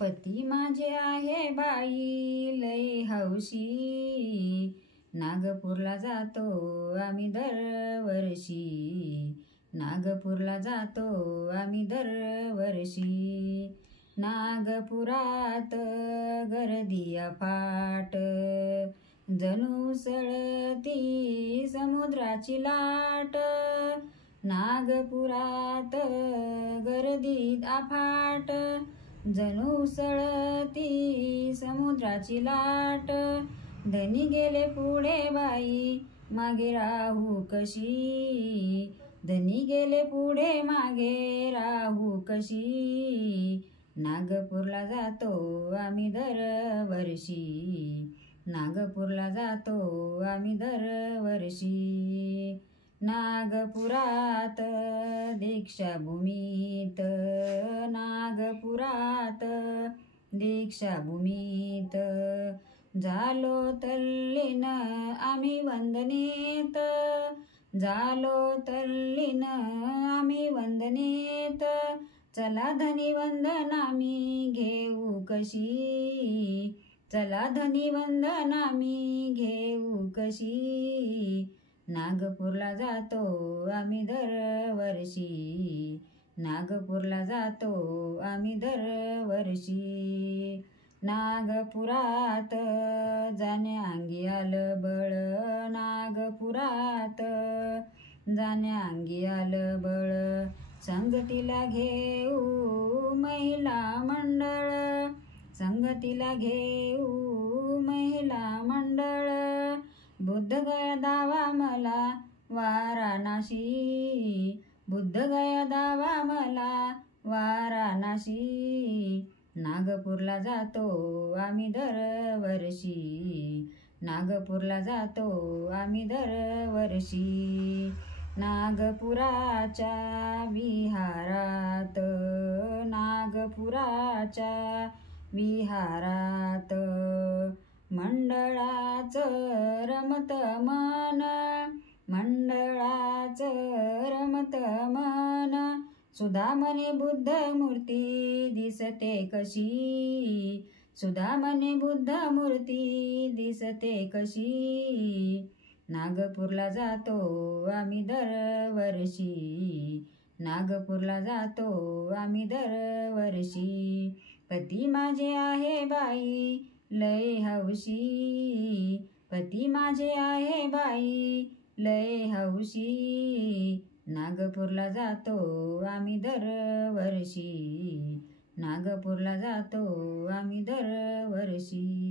पती माझे आहे बाई लय हौशी, नागपूरला जातो आम्ही दरवर्षी, नागपूरला जातो आम्ही दरवर्षी. नागपुरात गर्दी अफाट, जणू सळती समुद्राची लाट. नागपुरात गर्दी अफाट, जणू सळती समुद्राची लाट. धनी गेले पुढे बाई मागे राहू कशी, धनी गेले पुढे मागे राहू कशी. नागपूरला जातो आम्ही दरवर्षी, नागपूरला जातो आम्ही दरवर्षी. नागपुरात दीक्षाभूमीत, नागपुरात दीक्षाभूमीत. झालो तल्लीन आम्ही वंदनेत, झालो तल्लीन आम्ही वंदनेत. चला धनी वंदन आम्ही घेऊ कशी, चला धनी वंदन आम्ही घेऊ कशी. नागपूरला जातो आम्ही दरवर्षी, नागपूरला जातो आम्ही दरवर्षी. नागपुरात जाण्याअंगी आलं बळ, नागपुरात जाण्याअंगी आलं बळ. संगतीला घेऊ महिला मंडळ, संगतीला घेऊ महिला मंडळ. बुद्ध गया दावा मला वाराणसी, बुद्ध गया दावा मला वाराणसी. नागपूरला जातो आम्ही दरवर्षी, नागपूरला जातो आम्ही दरवर्षी. नागपुराच्या विहारात, नागपुराच्या विहारात. मंडळाचं रमत मन, मंडळाचं रमत मन. सुधामने बुद्ध मूर्ती दिसते कशी, सुधामने बुद्ध मूर्ती दिसते कशी. नागपूरला जातो आम्ही दरवर्षी, नागपूरला जातो आम्ही दरवर्षी. पती माझे आहे बाई लय हौशी, पती माझे आहे बाई लय हौशी. नागपूरला जातो आम्ही दरवर्षी, नागपूरला जातो आम्ही दरवर्षी.